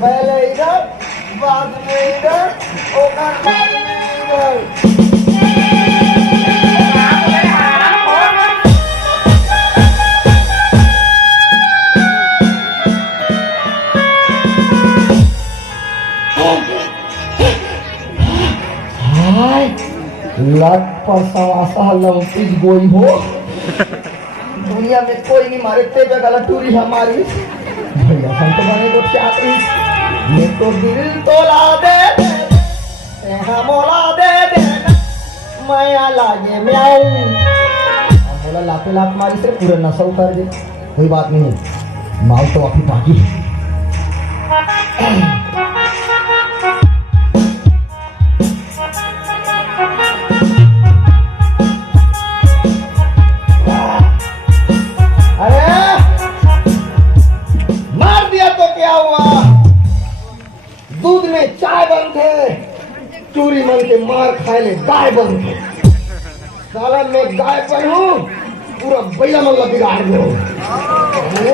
पहले इधर, बाद में इधर, ओकर बाद में इधर। लाख पर सवासा लौटी गोई हो। दुनिया में कोई नहीं मारे ते गलत टूरी हमारी भैया संत बने को चाहती ये तो दिल तोला दे मोला दे मैं लागे म्याऊ बोला लाते लात मारी से पूरे नशा कर दे। कोई बात नहीं माल तो अभी बाकी है। दूध में चाय बनते चूरी मन के मार खाए ले गाय बनते सालन में गाय पहनू पूरा बैला मल्ला बिगाड़ दो। अभी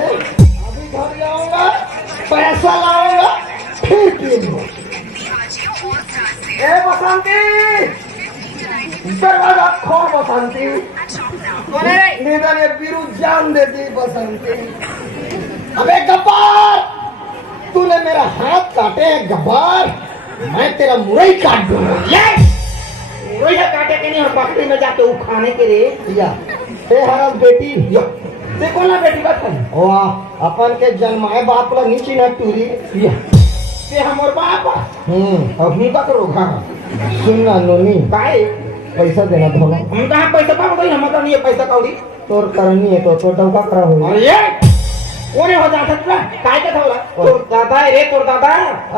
घर जाऊंगा पैसा लाऊंगा फिर पीऊंगा। ए बसंती दरवाजा खोल बसंती निधन ये बीरू जान देती बसंती। अबे गब्बार तूने मेरा हाथ काटे है गब्बार मैं तेरा मुरई काट दूंगा। मुरई काटे के नहीं और बकरी में जाके वो खाने के लिए या ते हरस बेटी या ते कौन ना बेटी बात है ओ अपन के जन्माए बाप ला नीचे ना टूरी या ते हमर बाप अभी तक रोका सुनना नोनी काहे पैसा देना धोना हम कहां पैसा पाबो तो हम तो नहीं पैसा कौड़ी तोर करनी है तो डौका करा हो। अरे कोने हो जाता तुला काय के थावला तोर दादा रे तोर दादा।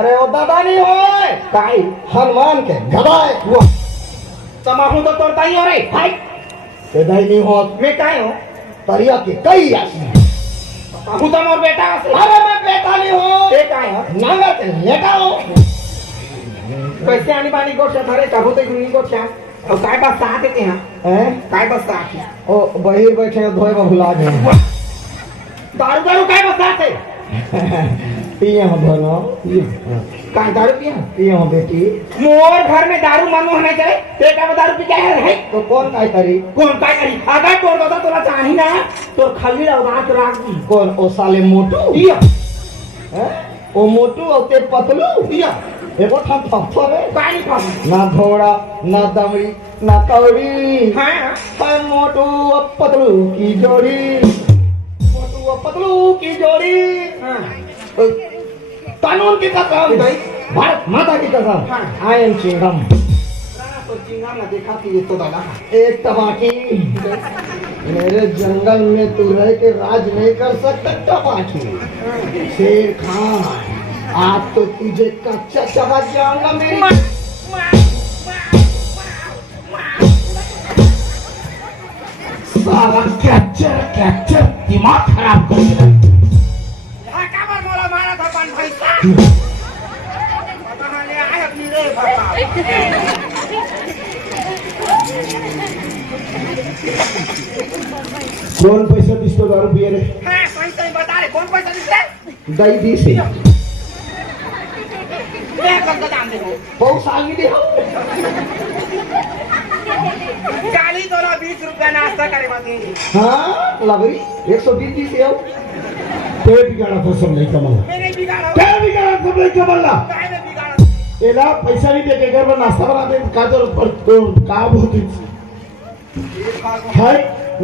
अरे ओ दादा नहीं होय काय हनुमान के गधा है वो समाहू तो तोर ताई हो रे भाई ते दाई नहीं हो मैं काय हो तरिया के कई आसी आहू तो मोर बेटा है। अरे मैं बेटा नहीं हो ते काय हो नांगर के लेटा हो कैसे आनी बानी को थारे काबू ते गुनी को छा और काय बस साथ के हैं काय बस साथ ओ बहिर बैठे धोए में भुला गए दारू दारू काय बसात है पिए हो दोनों काय दारू पिए हो बेटी मोर घर में दारू मन होना चाहिए ते का दारू पी क्या है तो कौन काय करी अगर तोर दादा तोला चाही ना तो खाली रात रात कौन ओ साले मोटू पिया ओ मोटू और ते पतलू पिया एगो ठम फफरे काय फम ना घोड़ा ना दमड़ी ना कौड़ी हां मोटू और पतलू की जोड़ी पतलू की जोड़ी कानून की कसम भारत माता की कसम आई एम चिंगम तो चिंगम ना देखा कि ये तो दादा एक तबाकी मेरे जंगल में तू रह के राज नहीं कर सकता तबाकी शेर खान आज तो तुझे कच्चा समझ जाऊंगा मेरी सारा कैप्चर दिमाग खराब कर दिया। यहाँ काबर मोला मारा था पान पैसा पता ले आए अपनी रे बाबा कौन पैसा दिसतो दारू पिए रे हां पैसा बता रे कौन पैसा दिस रे दई दी से मैं कब दाम दे बहुत साल की दे काली तोला 20 रुपया नाश्ता करे बाकी हां लबरी 120 दी से आओ ते बिगाड़ा तो सब नहीं कमला मैंने बिगाड़ा क्या बिगाड़ा सब नहीं कमला काय ने बिगाड़ा एला पैसा नहीं दे के घर में नाश्ता बना दे का तो काम होती है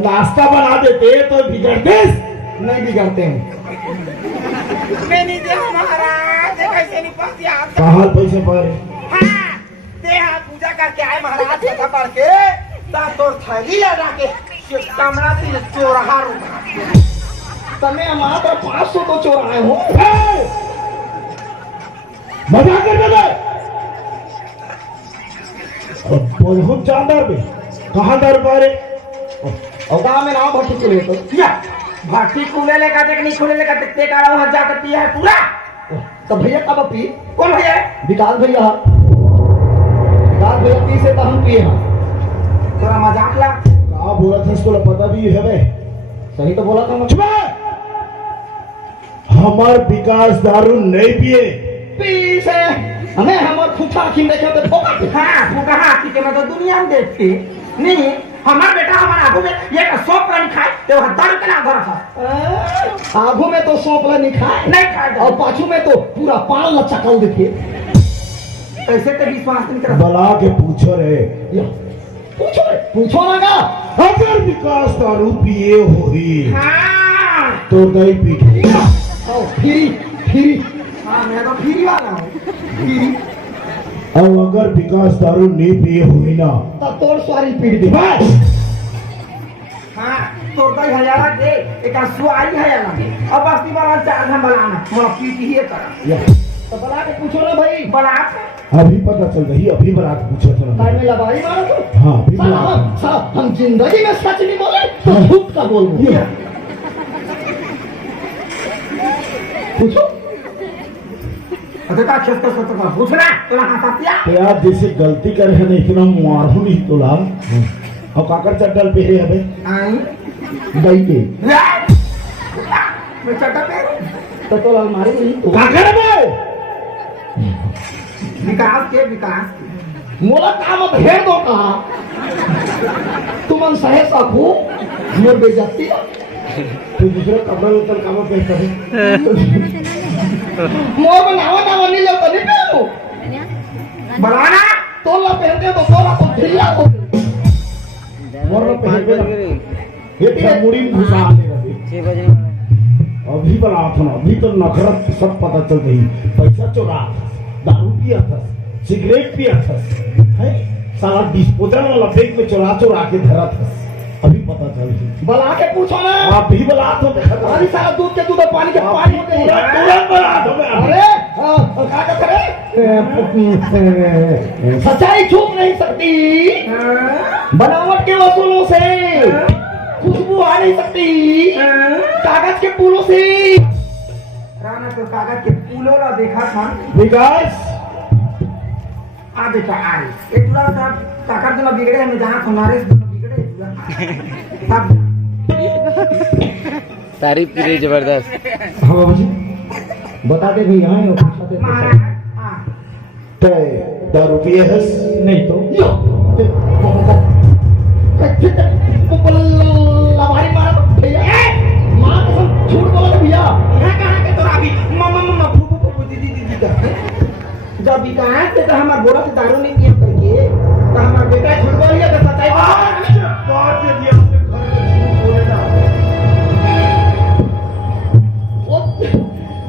नाश्ता बना देते तो बिगड़ते नहीं बिगड़ते हैं मैं नहीं दे महाराज कैसे नहीं पाती आप कहां पैसे पर हां ते हां पूजा करके आए महाराज कथा पढ़ के ता तोर थैली लगा के कमरा से चोरहा रुका तमे हमारा 500 तो चोराए हो मजाक कर दे बहुत जानदार बे कहां दर पारे और गांव में नाम भट्टी कुले तो क्या भट्टी कुले लेका देख नहीं कुले लेका देखते का वहां जाकर पिया है पूरा तो भैया कब पी कौन भैया विकास भैया पी से तो हम पिए हैं थोड़ा मजाक ला कहा बोला था इसको पता भी है बे सही तो बोला था मुझे हमार विकास दारू नहीं पिए। पीसे हमें हमार फूफा की देखे तो ठोका हाँ फूका हाथी के मैं तो दुनिया में देखती नहीं हमारा बेटा हमारा आगू में ये का सौंप नहीं खाए तो 10 रुपये ना घर था आगू में तो सौंपला नहीं खाए नहीं खाए और पाछू में तो पूरा पान ला चकल देखिए। ऐसे तो विश्वास नहीं कर बला के पूछो रे, पूछो ना का अगर विकास दारू पिए हो ही हाँ तो नहीं पी। फिरी हाँ मैं तो फ्री वाला हूँ फ्री और अगर विकास दारू नहीं पिए हुई ना तो तोड़ स्वारी पीट दे हाँ तो 10,000 दे एक सुआई है ना अब बस्ती वाला 4 घंटा बनाना मोला पीटी ही कर तो बला के पूछो ना भाई। बना अभी पता चल रही, अभी बारात पूछो तो काय में लबारी मारो तो हाँ अभी बारात। हम जिंदगी में सच नहीं बोले तो झूठ का बोल पूछो। अरे का खेत का सोच का पूछना तो हंसातिया तो यार जैसे गलती करे है ना इतना मारू नहीं तो लाभ और काकर चड्डल पे है अबे आई दही के मैं चटा पे तो अलमारी नहीं तो काकर में विकास के मोला काम भेड़ दो कहा तुमन सहे सकू मोर बेइज्जती तो दूसरा कपड़ा उतर काम पहनता है मोर बनावा ना नहीं लो तो नहीं पहनू बनाना तोला पहनते तो तोला तो ढीला हो मोर पहन के ये क्या मुड़ी में घुसा ले रहे अभी बना था अभी तो नखरत सब पता चल गई। पैसा चोरा दारू पिया था, सिगरेट पिया था, है सारा डिस्पोजल वाला बैग में चोरा के धरा था। अभी पता चल गई। बला के पूछो ना आप भी बला तो अरे सारा दूध के दूध पानी के पानी होते हैं तुरंत बला दो। अरे क्या करे सच्चाई छुप नहीं सकती बनावट के वसूलों से खुशबू आ नहीं सकती कागज के पुलों से। राना तो कागज के पुलों ला देखा था विकास आ बेटा आ ये पूरा सब काकर जो बिगड़े मैं जहाँ तुम्हारे से बिगड़े पूरा तारीफ की रही जबरदस्त। हाँ बाबू जी बता दे भैया महाराज हाँ दारू पिए है नहीं तो लबारी मारा तो भैया माँ कसम झूठ बोला था भैया यहाँ कहाँ के तोरा अभी मम्मा फूफू दीदी जब विकास से तो हमारे बोला से दारू नहीं पिया करके तो हमारा बेटा झूठ बोल गया तो सच्चाई बात से दिया अपने घर में झूठ बोले ना।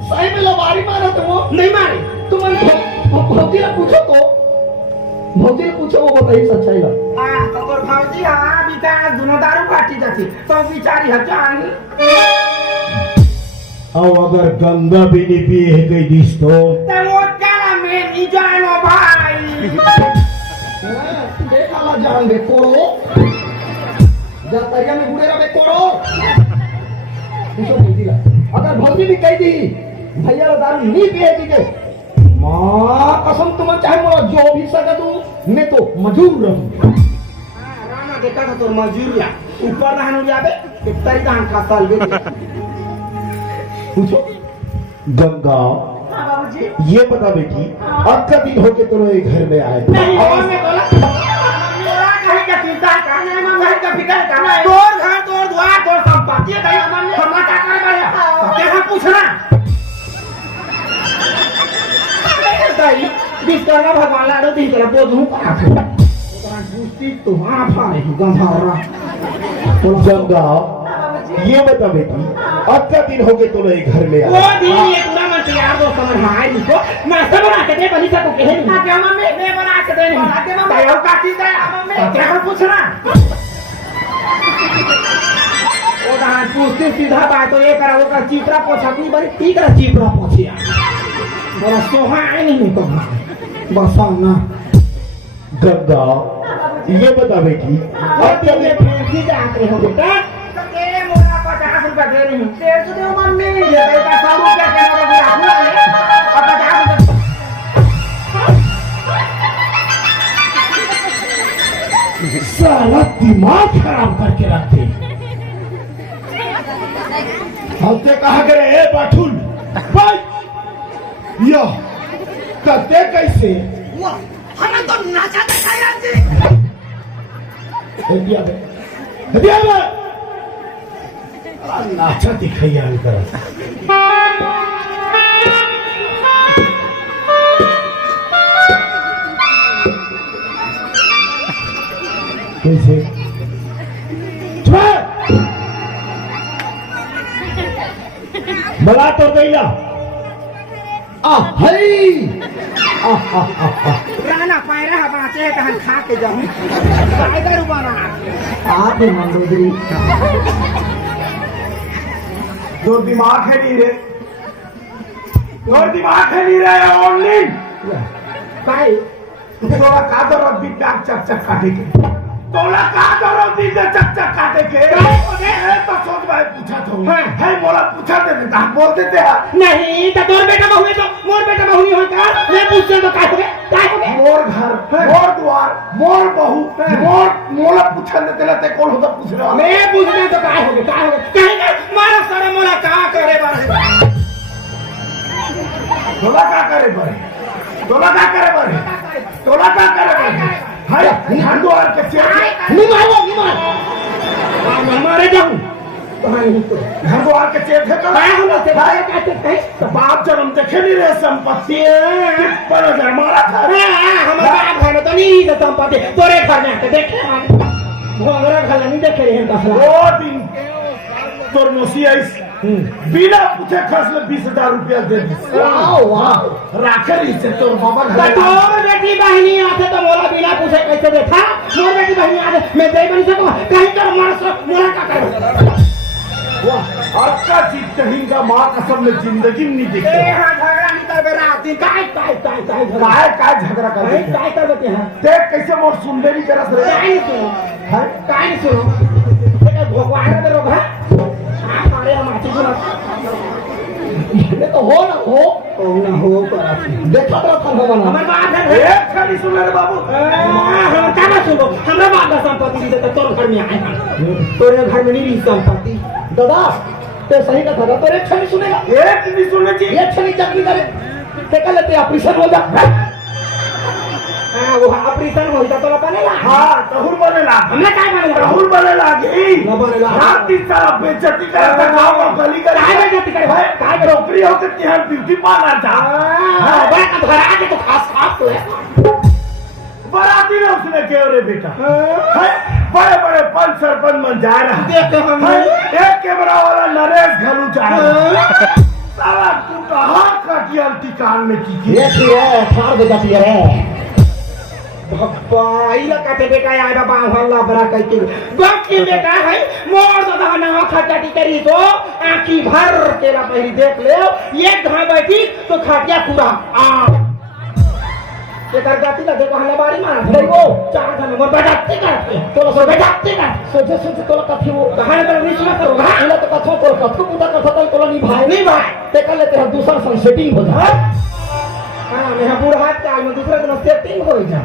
सही में लबारी मारा तो वो नहीं मारे तुमने भौजी ने पूछो तो भौजी ने पूछो वो बताइए सच्चाई बात। हाँ तो तोर भौजी हाँ विकास दोनों दारू पार्टी जाती तो बिचारी हजान और अगर गंगा भी नहीं पिए है कई दिस तो वो क्या मेरी जानो भाई देखा ला जान बे कोड़ो जा तरिया में गुड़ेरा में कोड़ो पूछो भौजी ला अगर भौजी भी कह दी भैया ला दारू नहीं पिए दीजिए माँ कसम तुम चाहे मोरा जो भी सका तू मैं तो मजूर रहूं। राना देखा था तोर मजूरिया ऊपर रहने जाबे तेरी धान का साल बे पूछो गंगा हाँ बाबूजी ये बता बेटी अब का दिन होके तो लोग घर में आए नहीं मैं बोला मेरा कहीं का चिंता करना है मैं घर का फिक्र करना है तोर घर तोर द्वार तोर संपत्ति है कहीं हमने हम क्या करे भाई क्या पूछना बताइए विश्वकर्मा भगवान लाडो दिन तेरा बोझू का पूछती तो वहां फाड़े गंधारा गंगा ये बता बेटी अब का दिन होके तो लोग घर में वो आए दिन ये पूरा मन तैयार दो समझ में आए इसको नाश्ता बना के दे बनी सा को कहे ना क्या मम्मी मैं बना के दे बना के मम्मी तैयार का चीज है मम्मी क्या कर पूछना ओ दान पूछते सीधा बात तो ये करा वो का चीपरा पोछा भी बड़ी ठीक रहा चीपरा पोछिया बड़ा सोहा है नहीं तो बस ना गंगा ये बता बेटी अब तो ये प्रेसी जाते हो बेटा ये मोरा 50 रुपया दे रही हूं तेरे तो दे मम्मी ये बेटा 100 रुपया के मोरा बुला ले अब 50 रुपया साला दिमाग खराब करके रखते हमसे कहा करे ए बाठुल भाई यो कते कैसे हमें तो नाचा दिखाया जी हटिया बे हटिया बे नाचा दिखाया कर कैसे बड़ा तो गईला राना पायरा बाचे कहां खा के जाऊं काय करू बना आप मंदोदरी जो दिमाग है नहीं रे जो दिमाग है नहीं रे ओनली काय तोला का जरूरत भी प्यार चक चक काटे के तोला का जरूरत भी चक चक काटे के है तो सोच भाई पूछा तो है मोला पूछा दे देता बोल देते हैं नहीं तो तोर बेटा बहु है तो मोर बेटा बहु नहीं होता मैं पूछते तो काय हो गए मोर घर मोर द्वार मोर बहू मोर मोला पूछा देते लेते कौन होता पूछ रहा मैं पूछने तो काय हो गए कहेंगे मारा सारा मोला का करे बारे तोला का करे बरे तोला का करे बरे तोला का करे बरे हाय हंडोर के चेहरे नहीं मारे जाऊं हंडोर के चेहरे तो काय हम से भाई कहते थे तो बाप जन्म देखे नहीं रहे संपत्ति पर हजार मारा था हमारा घर तो नहीं तो संपत्ति तोरे घर में आके देखे भोंगरा घर नहीं देखे रहे कसला वो दिन तोर मोसी आइस बिना पूछे खर्च में 20,000 रुपया दे दी वाह राखे रही से तोर बाबा घर तोर बेटी बहनी आते तो मोला बिना पूछे कैसे देखा मोर बेटी बहनी आते मैं दे बन सकूं कहीं तो मोरा का कर वाह आपका चीज कहीं का माँ कसम में जिंदगी नहीं देखते हां झगड़ा नहीं कर राती काय काय झगड़ा कर देते काय कर देते हैं देख कैसे वो सुनने नहीं करस रहे काय नहीं सुनो है काय नहीं सुनो ये भगवान में रोग है आप मारे हम आती सुनो ये तो हो ना हो करा देखा तो था भगवान हमार बात है एक खाली सुन ले बाबू हम क्या ना सुनो हमरा बात का संपत्ति दे तो तोर घर में आए तोरे घर में नहीं संपत्ति दादा ते सही का था तो एक क्षण सुनेगा एक नहीं सुनने चाहिए एक क्षण चक्की करे ते कर लेते ऑपरेशन हो जा हां वो ऑपरेशन हो जाता तो बनेला हाँ तहुर बनेला हमने काय बनेला तहुर बनेला गई न बनेला रात की तरह बेइज्जती करता गांव में गली गली काय बेइज्जती करे भाई काय करो नौकरी होते तिहां ब्यूटी पार्लर जा हां बड़ा का धरा के तो खास तो है बराती ने उसने क्यों रे बेटा है बड़े बड़े पंच सरपंच मन जा रहा देखे हम एक कैमरा वाला नरेश घलू जा रहा साला तू कहां काटिया टिकान में की ये है फाड़ दे जाती है भप्पा इला काटे बेटा आए बाबा हल्ला बड़ा कहते बाप के बेटा है मोर दादा ना खटाटी करी तो आंखी भर के ला पहली देख ले एक घाव बैठी तो खाटिया पूरा आ ये कर जाती ना देखो हल्ला बारी मार देखो चार घंटे में बैठाते करते तो सो बैठाते कर सोचे तो कथी वो कहां पर रिश्वत करो इला तो कथो तो कथो पूरा कथो तो नहीं भाई ते कर लेते हैं दूसरा संग सेटिंग हो जा हां मैं बूढ़ा हाथ चाल में दूसरे दिन सेटिंग हो जा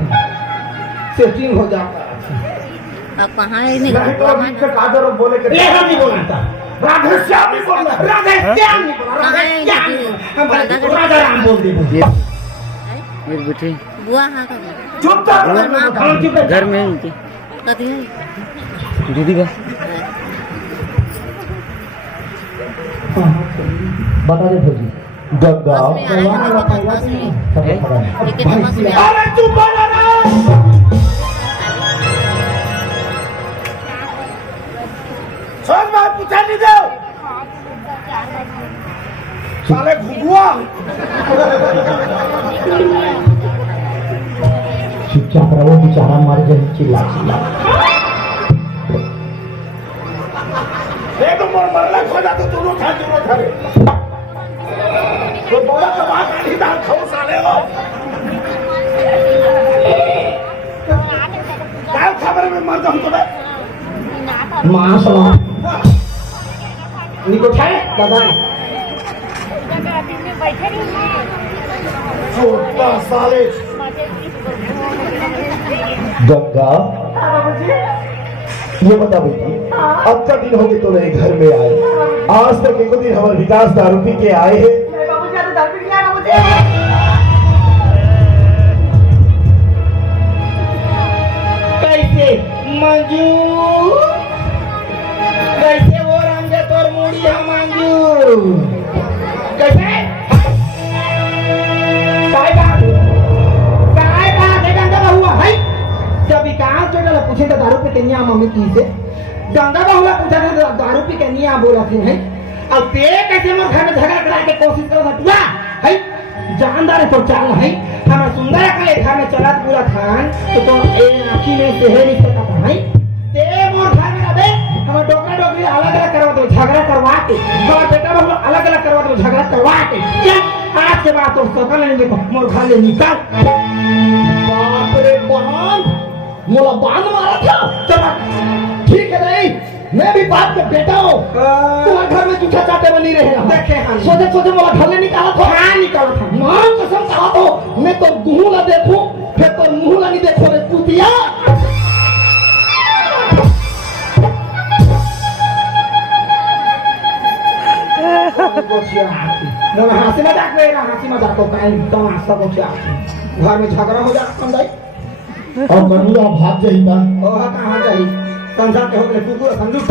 सेटिंग हो जाता अब कहाँ है नहीं नहीं तो अभी तक आदर बोले के ये हम नहीं बोलता राधे श्याम नहीं बोलना राधे श्याम नहीं बोला राधे श्याम हम राधा राम बोल दे मेरी बेटी बुआ हाँ का चुप कर घर में ही थी कथी है दीदी का बता दे भौजी बस में आ रहे हैं बस में एक बस में अरे चुप कर सब बात पूछा नहीं दो साले घुगुआ चुपचाप रहो बेचारा मारे जब चिल्ला ये तो मरला खोजा तो दोनों था रे तो बोला तो बात नहीं दाल खाओ साले हो क्या खबर में मर जाऊं तुम्हें माशाल्लाह निको ठाए दादा छोटा साले गंगा ये बता बेटी अब का दिन हो गए तो नए घर में आए आज तक एक दिन हमारे विकास दारू पी के आए हैं कहूँ की से गंगा बहुला पूछा था दारू पी के निया बोला थी है अब ते कैसे मोर घर में झगड़ा करा के कोशिश करो हटुआ है जानदार पर चाल है हमारा सुंदर का घर में चला पूरा थान तो ए आँखी में सेहर नहीं सकता है ते मोर घर में रहे हमारे डोकरा डोकरी अलग अलग करवा दो झगड़ा करवा के हमारा बेटा बहुला अलग अलग करवा दो झगड़ा करवा के चल आज के बाद तो सकल नहीं देखो मोर घर ले निकाल बाप रे बांध मोला बांध मारा था चल ठीक है नहीं मैं भी बाप का बेटा हूँ तुम्हारे घर में जूठा चाटे बनी रहे देखे हम सोचे सोचे मोला घर ले निकाला था हाँ निकालो था मां कसम कहा तो मैं तो मुंह ना देखूं फिर तो मुंह ना नहीं देखो रे कुतिया हंसी मजाक में हंसी मजाक को कहीं तमाशा को क्या घर में झगड़ा हो जाता समझाई और मनुआ भाग जाइता ओह कहाँ जाई संसार के हो गए कुकुर संदूक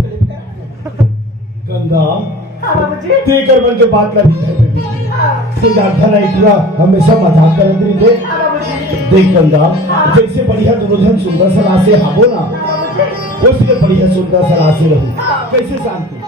गंगा तेकर मन के बात लगी है से जाता नहीं पूरा हमेशा मजाक करत रही देख गंगा जैसे बढ़िया दुर्योधन सुंदर सलाह से हाबो ना उसके बढ़िया सुंदर सलाह से रहो कैसे शांति